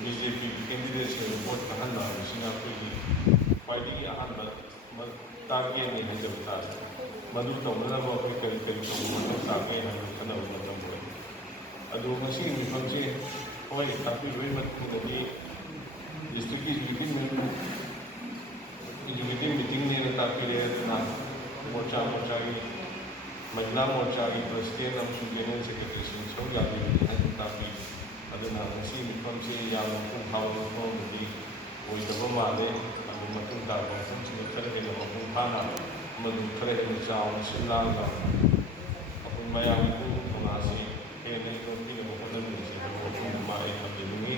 BJP ꯀꯦꯟꯗꯤꯗꯦꯠꯁꯤꯡ vote ꯊꯥꯗꯅꯕ ꯍꯥꯏꯕꯁꯤꯅ ꯑꯩꯈꯣꯏꯒꯤ ꯈ꯭ꯋꯥꯏꯗꯒꯤ ꯑꯍꯥꯟꯕ ꯇꯥꯔꯒꯦꯠꯅꯤ ꯍꯥꯏꯖꯕ ꯇꯥꯔꯦ ꯃꯗꯨ ꯇꯧꯅꯅꯕ ꯑꯩꯈꯣꯏ ꯀꯔꯤ ꯀꯔꯤ ꯇꯧꯕ ꯃꯊꯧ ꯇꯥꯒꯦ ꯍꯥꯏꯕꯗꯨ ꯈꯟꯅꯕ ꯃꯇꯝ ꯑꯣꯏ ꯑꯗꯨ ꯉꯁꯤꯒꯤ ꯃꯤꯐꯝꯁꯤ ꯍꯣꯏ ꯇꯥꯛꯄꯤꯕꯒꯤ ꯃꯇꯨꯡꯗꯗꯤ ꯗꯤꯁꯇ꯭ꯔꯤꯛꯀꯤ ꯑꯦꯛꯖꯤꯀ꯭ꯌꯨꯇꯤꯚ ꯃꯤꯇꯤꯡꯅꯦꯅ ꯇꯥꯛꯄꯤꯔꯦ ꯑꯗꯨꯅ ꯃꯣꯔꯆꯥꯒꯤ ꯃꯍꯤꯂꯥ ꯃꯣꯔꯆꯥꯒꯤ ꯄ꯭ꯔꯁꯤꯗꯦꯟ ꯑꯃꯁꯨꯡ ꯖꯦꯅꯔꯦꯜ ꯁꯦꯀ꯭ꯔꯦꯇꯔꯤꯁꯤꯡ ꯁꯔꯨꯛ ꯌꯥꯕꯤꯔꯛꯏ ꯍꯥꯏꯅ ꯇꯥꯛꯄꯤ ꯑꯗꯨꯅ ꯉꯁꯤ ꯃꯤꯐꯝꯁꯤ ꯌꯥꯝꯅ ꯃꯄꯨꯡ ꯐꯥꯕ ꯃꯐꯝ ꯑꯃꯗꯤ ꯑꯣꯏꯗꯕ ꯃꯥꯜꯂꯦ ꯑꯗꯨ ꯃꯇꯨꯡ ꯇꯥꯕ ꯃꯐꯝꯁꯤꯡꯗ ꯈꯔ ꯍꯦꯟꯅ ꯃꯄꯨꯡ ꯐꯥꯅ ꯑꯃꯁꯨꯡ ꯈꯔ ꯍꯦꯟꯅ ꯆꯥꯎꯅ ꯁꯤꯜ ꯂꯥꯡꯉꯒ ꯑꯩꯈꯣꯏ ꯃꯌꯥꯝꯕꯨ ꯊꯧꯅꯥꯁꯤ ꯍꯦꯟꯅ ꯏꯟꯈꯠꯄꯤꯅꯕ ꯍꯣꯠꯅꯃꯤꯟꯅꯁꯤ ꯍꯥꯏꯕ ꯋꯥꯐꯝ ꯑꯃ ꯑꯩ ꯊꯝꯖꯅꯤꯡꯉꯤ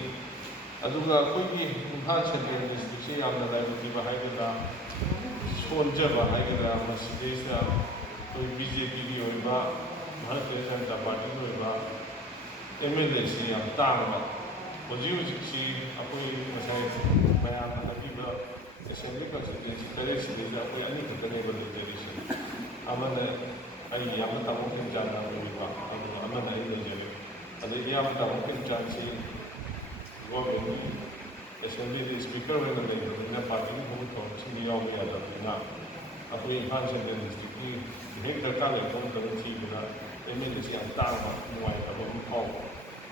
ꯑꯗꯨꯒ ꯑꯩꯈꯣꯏꯒꯤ ꯏꯝꯐꯥꯜ ꯁꯦꯟꯇ꯭ꯔꯦꯜ ꯗꯤꯁꯇ꯭ꯔꯤꯛꯁꯤ ꯌꯥꯝꯅ ꯂꯥꯏꯕꯛ ꯊꯤꯕ ꯍꯥꯏꯒꯗ꯭ꯔꯥ ꯁꯣꯟꯖꯕ ꯍꯥꯏꯒꯗ꯭ꯔꯥ ꯃꯁꯤꯗꯩꯁꯤꯗ ꯑꯩꯈꯣꯏ BJPꯒꯤ ꯑꯣꯏꯕ ꯚꯥꯔꯠꯇꯤꯌꯥ ꯖꯅꯇꯥ ꯄꯥꯔꯇꯤꯒꯤ ꯑꯣꯏꯕ MLAꯁꯤ ꯌꯥꯝ ꯇꯥꯡꯕ ꯍꯧꯖꯤꯛꯁꯤ ꯑꯩꯈꯣꯏ ꯉꯁꯥꯏ ꯃꯌꯥꯝꯅ ꯍꯥꯏꯕꯤꯕ ꯑꯦꯁꯦꯝꯕ꯭ꯂꯤ ꯀꯟꯁꯇꯤꯇ꯭ꯌꯨꯟꯁꯤ ꯇꯔꯦꯠꯁꯤꯗꯩꯗ ꯑꯩꯈꯣꯏ ꯑꯅꯤꯈꯛꯇꯅꯦꯕ ꯂꯩꯖꯔꯤꯁꯤ ꯑꯃꯅ ꯑꯩ ꯌꯥꯝꯅ ꯇꯥꯃꯣ ꯈꯦꯝꯆꯥꯟꯅ ꯑꯣꯏꯕ ꯑꯗꯨꯒ ꯑꯃꯅ ꯑꯩ ꯂꯩꯖꯔꯦ ꯑꯗꯩ ꯏꯌꯥꯝꯕ ꯇꯥꯃꯣ ꯈꯦꯝꯆꯥꯟꯁꯤ ꯒꯣꯔꯃꯦꯟꯒꯤ ꯑꯦꯁꯦꯝꯕ꯭ꯂꯤꯗ ꯏꯁꯄꯤꯀꯔ ꯑꯣꯏꯅ ꯂꯩꯕꯅꯤꯅ ꯄꯥꯔꯇꯤꯒꯤ ꯊꯕꯛ ꯊꯧꯔꯝꯁꯤꯡꯗ ꯌꯥꯎꯕ ꯌꯥꯗꯕꯅꯤꯅ ꯑꯩꯈꯣꯏ ꯏꯝꯐꯥꯜ ꯁꯦꯟꯇ꯭ꯔꯦꯜ ꯗꯤꯁꯇ꯭ꯔꯤꯛꯀꯤ ꯍꯦꯛ ꯗꯔꯀꯥꯔ ꯂꯩꯕ ꯃꯇꯝꯗ ꯊꯤꯕꯗ MLAꯁꯤ ꯌꯥꯝ ꯇꯥꯡꯕ ꯅꯨꯡꯉꯥꯏꯇꯕ ꯑꯃ ꯐꯥꯎꯕ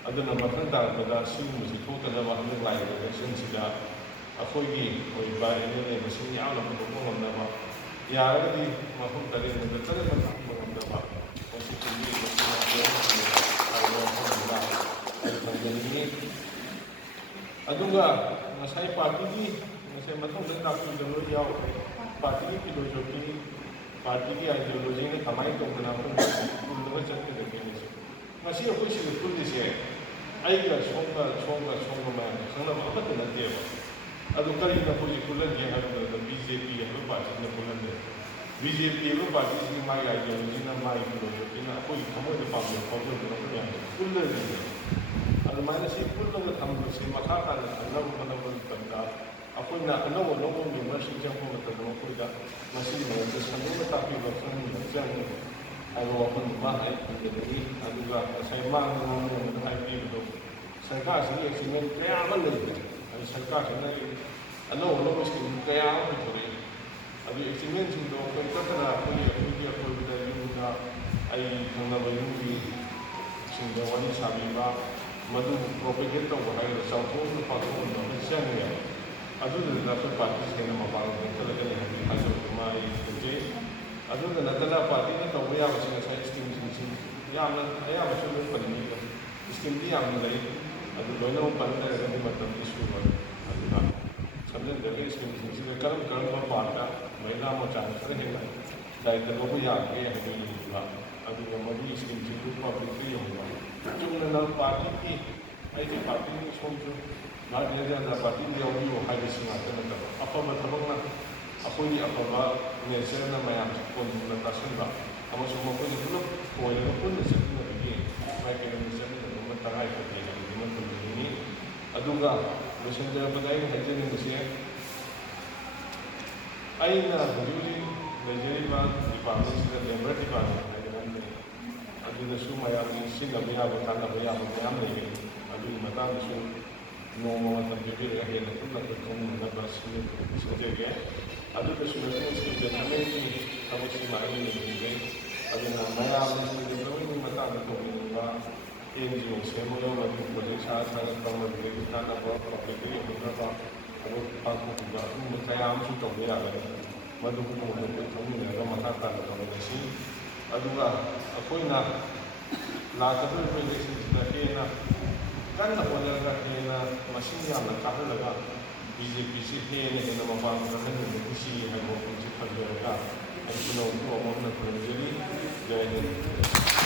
ꯑꯗꯨꯅ ꯃꯊꯪ ꯇꯥꯔꯛꯄꯗ ꯁꯤꯒꯨꯝꯕꯁꯤ ꯊꯣꯛꯇꯅꯕ ꯍꯟꯗꯛ ꯂꯥꯛꯏꯕ ꯏꯂꯦꯛꯁꯟꯁꯤꯗ ꯑꯩꯈꯣꯏꯒꯤ ꯑꯣꯏꯕ MLA ꯃꯁꯤꯡ ꯌꯥꯝꯅ ꯄꯨꯊꯣꯛꯄ ꯉꯝꯅꯕ ꯌꯥꯔꯒꯗꯤ ꯃꯐꯝ ꯇꯔꯦꯠꯅ ꯇꯔꯦꯠꯅ ꯊꯝꯕ ꯉꯝꯅꯕ ꯃꯁꯤ ꯍꯥꯏꯕ ꯋꯥꯐꯝꯗꯨꯗ ꯑꯩ ꯊꯝꯖꯅꯤꯡꯉꯤ ꯑꯗꯨꯒ ꯉꯁꯥꯏ ꯄꯥꯔꯇꯤꯒꯤ ꯉꯁꯥꯏ ꯃꯊꯪꯗ ꯇꯥꯛꯄꯤꯕ ꯂꯣꯏ ꯌꯥꯎꯈ꯭ꯔꯦ ꯄꯥꯔꯇꯤꯒꯤ ꯐꯤꯂꯣꯁꯣꯐꯤ ꯄꯥꯔꯇꯤꯒꯤ ꯑꯥꯏꯗꯤꯌꯣꯂꯣꯖꯤꯅ ꯀꯃꯥꯏꯅ ꯇꯧꯗꯅ ꯑꯩꯈꯣꯏ ꯄꯨꯜꯂꯒ ꯆꯠꯀꯗꯒꯦ ꯉꯁꯤ ꯑꯩꯈꯣꯏ ꯁꯤꯗ ꯄꯨꯜꯂꯤꯁꯦ ꯑꯩꯒ ꯁꯣꯝꯒ ꯃꯌꯥꯝꯒ ꯈꯪꯅꯕ ꯑꯃꯠꯇ ꯅꯠꯇꯦꯕ ꯑꯗꯨ ꯀꯔꯤꯅ ꯑꯩꯈꯣꯏꯁꯤ ꯄꯨꯜꯍꯟꯒꯦ ꯍꯥꯏꯕꯗ BJP ꯍꯥꯏꯕ ꯄꯥꯔꯇꯤꯅ ꯄꯨꯜꯍꯟꯗꯦ BJP ꯍꯥꯏꯕ ꯄꯥꯔꯇꯤꯁꯤ ꯃꯥꯒꯤ ꯑꯥꯏꯗꯤꯌꯣꯂꯣꯖꯤꯅ ꯃꯥꯒꯤ ꯐꯤꯂꯣꯁꯣꯐꯤꯅ ꯑꯩꯈꯣꯏꯒꯤ ꯊꯃꯣꯏꯗ ꯄꯥꯝꯖꯕ ꯐꯥꯎꯖꯕꯗꯨꯅ ꯑꯩꯈꯣꯏ ꯃꯌꯥꯝꯁꯦ ꯄꯨꯜꯂꯔꯤꯅꯦ ꯑꯗꯨꯃꯥꯏꯅ ꯁꯤ ꯄꯨꯜꯂꯒ ꯊꯝꯕꯁꯤ ꯃꯈꯥ ꯇꯥꯅ ꯊꯝꯅꯕ ꯍꯣꯠꯅꯕ ꯃꯇꯝꯗ ꯑꯩꯈꯣꯏꯅ ꯑꯅꯧꯕ ꯃꯦꯝꯕꯔꯁꯤꯡ ꯆꯪꯕ ꯃꯇꯝꯗ ꯃꯈꯣꯏꯗ ꯃꯁꯤꯒꯤ ꯃꯔꯝꯗ ꯁꯟꯗꯣꯛꯅ ꯇꯥꯛꯄꯤꯕ ꯈꯪꯍꯟꯕ ꯆꯪꯉꯤ ꯍꯥꯏꯕ ꯋꯥꯐꯝ ꯑꯃ ꯑꯩ ꯊꯝꯖꯅꯤꯡꯉꯤ ꯑꯗꯨꯒ ꯉꯁꯥꯏ ꯃꯥꯡꯗ ꯉꯥꯡꯕꯗ ꯍꯥꯏꯕꯤꯕꯗꯣ ꯁꯔꯀꯥꯔꯁꯤꯒꯤ ꯑꯦꯆꯤꯞꯃꯦꯟ ꯀꯌꯥ ꯑꯃ ꯂꯩ ꯑꯗꯨ ꯁꯔꯀꯥꯔꯁꯤꯅ ꯑꯅꯧꯕ ꯁ꯭ꯀꯤꯝ ꯀꯌꯥ ꯑꯃ ꯄꯨꯊꯣꯔꯛꯏ ꯑꯗꯨ ꯑꯦꯆꯤꯞꯃꯦꯟꯁꯤꯡꯗꯣ ꯑꯩꯈꯣꯏ ꯇꯠꯇꯅ ꯑꯩꯈꯣꯏꯒꯤ ꯑꯀꯣꯏꯕꯗ ꯌꯨꯝꯗ ꯑꯩ ꯈꯪꯅꯕ ꯌꯨꯝꯒꯤ ꯁꯤꯡꯗ ꯋꯥꯔꯤ ꯁꯥꯕꯤꯕ ꯃꯗꯨ ꯄ꯭ꯔꯣꯄꯦꯒꯦꯠ ꯇꯧꯕ ꯍꯥꯏꯒꯗ꯭ꯔꯥ ꯆꯥꯎꯊꯣꯛꯅ ꯄꯥꯡꯊꯣꯛꯍꯟꯕ ꯑꯃ ꯆꯪꯉꯦ ꯑꯗꯨꯗꯨꯅ ꯑꯩꯈꯣꯏ ꯄꯥꯔꯇꯤꯁꯤꯡꯅ ꯃꯄꯥꯡꯒꯜ ꯀꯟꯈꯠꯂꯒꯅꯤ ꯍꯥꯏꯕꯒꯤ ꯊꯥꯖꯕ ꯑꯃ ꯑꯩ ꯂꯩꯖꯩ ꯑꯗꯨꯗ ꯅꯠꯇꯅ ꯄꯥꯔꯇꯤꯅ ꯇꯧꯕ ꯌꯥꯕꯁꯤ ꯉꯁꯥꯏ ꯏꯁꯀꯤꯝꯁꯤꯡꯁꯤ ꯌꯥꯝꯅ ꯑꯌꯥꯝꯕꯁꯨ ꯂꯣꯏ ꯄꯟꯕꯤꯕ ꯏꯁꯀꯤꯝꯗꯤ ꯌꯥꯝꯅ ꯂꯩ ꯑꯗꯨ ꯂꯣꯏꯅꯃꯛ ꯄꯟꯗ꯭ꯔꯒꯗꯤ ꯃꯇꯝꯗꯤ ꯁꯨꯔꯣꯏ ꯑꯗꯨꯅ ꯁꯝꯖꯤꯟꯖꯔꯒ ꯏꯁꯀꯤꯝꯁꯤꯡꯁꯤꯗ ꯀꯔꯝꯕ ꯄꯥꯔꯠꯇ ꯃꯍꯤꯂꯥ ꯃꯣꯔꯆꯥꯅ ꯈꯔ ꯍꯦꯟꯅ ꯗꯥꯏꯇ ꯂꯧꯕ ꯌꯥꯒꯦ ꯍꯥꯏꯕ ꯌꯦꯡꯕꯤꯕ ꯑꯗꯨꯒ ꯃꯗꯨꯒꯤ ꯏꯁꯀꯤꯝꯁꯤꯡꯗꯨ ꯄꯕ꯭ꯂꯤꯛꯇ ꯌꯧꯍꯟꯕ ꯆꯨꯝꯅ ꯄꯥꯔꯇꯤꯒꯤ ꯑꯩꯒꯤ ꯄꯥꯔꯇꯤꯒꯤ ꯁꯣꯝꯁꯨ ꯚꯥꯔꯠꯇꯤꯌꯥ ꯖꯅꯇꯥ ꯄꯥꯔꯇꯤꯗ ꯌꯥꯎꯕꯤꯌꯨ ꯍꯥꯏꯕꯁꯤ ꯉꯥꯛꯇ ꯅꯠꯇꯕ ꯑꯐꯕ ꯊꯕꯛꯅ ꯑꯩꯈꯣꯏꯒꯤ ꯑꯐꯕ ꯅꯦꯆꯔꯅ ꯃꯌꯥꯝꯁꯦ ꯀꯣꯟꯗꯨꯅ ꯇꯥꯁꯟꯕ ꯑꯃꯁꯨꯡ ꯃꯈꯣꯏꯅ ꯄꯨꯂꯞ ꯑꯣꯏꯔꯒ ꯄꯨꯟꯅ ꯆꯠꯃꯤꯟꯅꯕꯒꯤ ꯃꯥꯏꯀꯩꯗ ꯆꯠꯃꯤꯟꯅꯕ ꯑꯃ ꯇꯉꯥꯏꯐꯗꯦ ꯍꯥꯏꯕꯗꯨꯃ ꯊꯝꯖꯅꯤꯡꯉꯤ ꯑꯗꯨꯒ ꯂꯣꯏꯁꯤꯟꯖꯔꯛꯄꯗ ꯑꯩꯅ ꯍꯥꯏꯖꯅꯤꯡꯕꯁꯦ ꯑꯩꯅ ꯍꯧꯖꯤꯛ ꯂꯩꯖꯔꯤꯕ ꯗꯤꯄꯥꯔꯠꯃꯦꯟꯁꯤꯗ ꯂꯦꯕꯔ ꯗꯤꯄꯥꯔꯠꯃꯦꯟ ꯍꯥꯏꯗꯅ ꯂꯩ ꯑꯗꯨꯗꯁꯨ ꯃꯌꯥꯝꯒꯤ ꯁꯤꯖꯤꯟꯅꯕ ꯌꯥꯕ ꯀꯥꯟꯅꯕ ꯌꯥꯕ ꯃꯌꯥꯝ ꯂꯩꯒꯅꯤ ꯑꯗꯨꯒꯤ ꯃꯇꯥꯡꯗꯁꯨ ꯅꯣꯡꯃ ꯃꯇꯝ ꯄꯤꯕꯤꯔꯒ ꯍꯦꯟꯅ ꯄꯨꯟꯅ ꯈꯪꯃꯤꯟꯅꯅꯕ ꯁꯤꯟꯖꯒꯦ ꯑꯗꯨꯗꯁꯨ ꯅꯠꯇꯅ ꯁ꯭ꯀꯤꯜ ꯗꯦꯕꯂꯞꯃꯦꯟꯒꯤ ꯊꯕꯛꯁꯤꯃ ꯑꯩꯅ ꯌꯦꯡꯁꯤꯟꯖꯩ ꯑꯗꯨꯅ ꯃꯌꯥꯝꯅ ꯁ꯭ꯀꯤꯜ ꯗꯦꯕꯂꯞꯃꯦꯟꯒꯤ ꯃꯇꯥꯡꯗ ꯇꯧꯅꯤꯡꯕ NGO ꯁꯦꯝꯕꯒ ꯃꯗꯨ ꯄ꯭ꯔꯣꯖꯦꯛ ꯁꯥꯒꯠꯄ ꯃꯗꯨꯗꯒꯤ ꯀꯥꯟꯅꯕ ꯄꯕ꯭ꯂꯤꯛꯇ ꯌꯧꯍꯟꯅꯕ ꯊꯕꯛ ꯄꯥꯡꯊꯣꯛꯄꯤꯕ ꯑꯗꯨꯒꯨꯝꯕ ꯀꯌꯥ ꯑꯃꯁꯨ ꯇꯧꯕ ꯌꯥꯒꯅꯤ ꯃꯗꯨ ꯄꯨꯝꯅꯃꯛ ꯑꯩꯈꯣꯏ ꯈꯪꯃꯤꯟꯅꯔꯒ ꯃꯈꯥ ꯇꯥꯅ ꯇꯧꯃꯤꯟꯅꯁꯤ ꯑꯗꯨꯒ ꯑꯩꯈꯣꯏꯅ ꯂꯥꯛꯀꯗꯧꯔꯤꯕ ꯏꯂꯦꯛꯁꯟꯁꯤꯗ ꯍꯦꯟꯅ ꯀꯟꯅ ꯍꯣꯠꯅꯔꯒ ꯍꯦꯟꯅ ꯃꯁꯤꯡ ꯌꯥꯝꯅ ꯀꯥꯍꯜꯂꯒ BJPꯁꯤ ꯍꯦꯟꯅ ꯃꯄꯥꯡꯒꯜ ꯀꯟꯍꯟꯃꯤꯟꯅꯁꯤ ꯍꯥꯏꯕ ꯋꯥꯐꯝꯁꯤ ꯊꯝꯖꯔꯒ ꯑꯩ ꯄꯨꯝꯅꯃꯛꯄꯨ ꯑꯃꯨꯛ ꯍꯟꯅ ꯈꯨꯔꯨꯝꯖꯔꯤ ꯖय ꯍꯤꯟꯗ